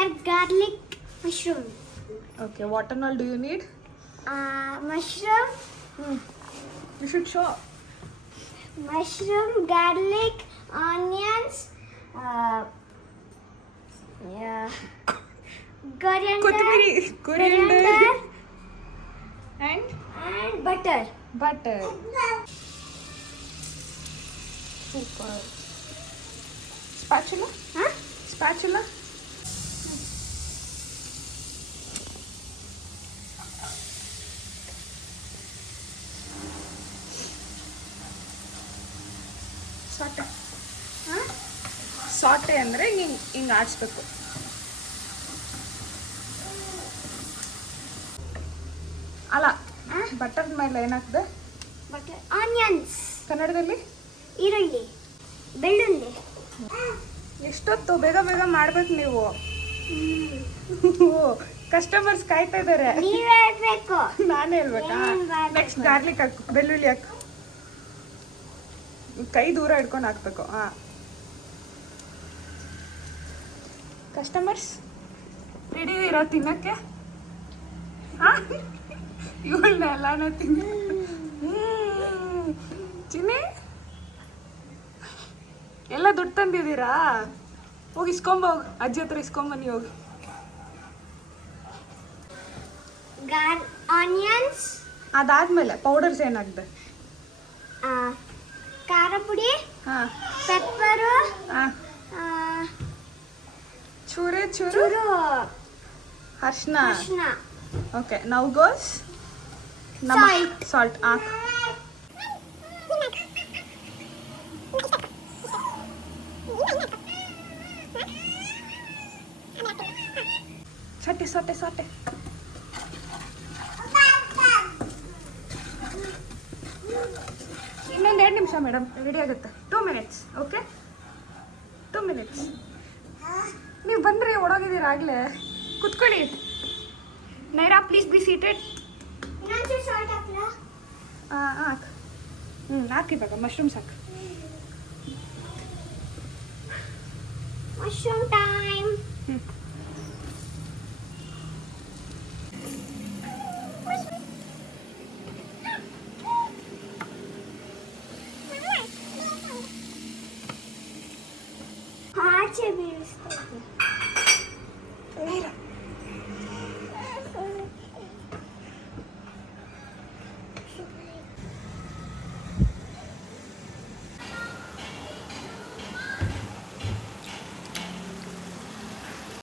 butter garlic mushroom. Okay, what and all do you need? Mushroom, You should show. mushroom, garlic, onions, coriander, Coriander. And and butter. butter. Super. Spatula? Huh? Spatula? ಸಾಟೆ Huh? ಸಾಟೆ ಅಂದರೆ ಹಿಂಗೆ ಆಡಿಸ್ಬೇಕು. ಅಲ್ಲ, butter ಮೇಲೆ ಏನಾಗ್ತದೆ Butter, onions, ಕನ್ನಡದಲ್ಲಿ? ಈರುಳ್ಳಿ, ಬೆಳ್ಳುಳ್ಳಿ. ಎಷ್ಟೊತ್ತು ಬೇಗ ಬೇಗ ಮಾಡ್ಬೇಕು ನೀವು. ಕಸ್ಟಮರ್ಸ್ ಕಾಯ್ತಾ ಇದ್ದಾರೆ. ನೀವೇ ಹೇಳ್ಬೇಕು. ನಾನು ಹೇಳ್ಬೇಕಾ? ಏನ್ ಮಾಡ್ಬೇಕು? ನೆಕ್ಸ್ಟ್ ಗಾರ್ಲಿಕ್ ಹಾಕು, ಬೆಳ್ಳುಳ್ಳಿ ಹಾಕು. ಕೈ ದೂರ ಇಟ್ಕೊಂಡು ಹಾಕ್ಬೇಕು. ಕಸ್ಟಮರ್ಸ್ ರೆಡಿ ಇರೋ ತಿನ್ನಕ್ಕೆ? ಇವಳನ್ನ ಎಲ್ಲಾನ ತಿನ್ನ. ಚಿನ್ನಿ ಎಲ್ಲ ದುಡ್ಡು ತಂದಿದ್ದೀರಾ? ಹೋಗಿ ಇಸ್ಕೊಂಬ, ಹೋಗಿ ಅಜ್ಜಿ ಹತ್ರ ಇಸ್ಕೊಂಬನ್ನಿ ಹೋಗಿ. ಆನಿಯನ್ಸ್, ಅದಾದ್ಮೇಲೆ ಪೌಡರ್ಸ್ ಏನಾಗಿದೆ? ಖಾರ ಪುಡಿ, ಹಾಂ ಪೆಪ್ಪರು, ಹಾಂ ಚೂರು ಚೂರು ಚೂರು ಅರ್ಶಿನ. ಅರಿಶಿನ, okay, now goes Salt. Salt ಹಾಕು. ಸೊಟ್ಟೆ ಸೊಟ್ಟೆ ಸೊಟ್ಟೆ. ಇನ್ನೊಂದು 2 ನಿಮಿಷ ಮೇಡಮ್, ರೆಡಿ ಆಗುತ್ತೆ. 2 ಮಿನಿಟ್ಸ್. Okay, 2 minutes. ನೀವು ಬಂದ್ರಿ, ಓಡೋಗಿದ್ದೀರಾ ಆಗಲೇ. ಕುತ್ಕೊಳ್ಳಿ. Naira please be seated. ಇನ್ನೊಂಚೂರು ಸಾಲ್ಟ್ ಹಾಕ್ಲಾ? ಹಾಕು. ಹಾಕಿ ಇವಾಗ ಮಶ್ರೂಮ್ಸ್ ಹಾಕು. Mushroom time.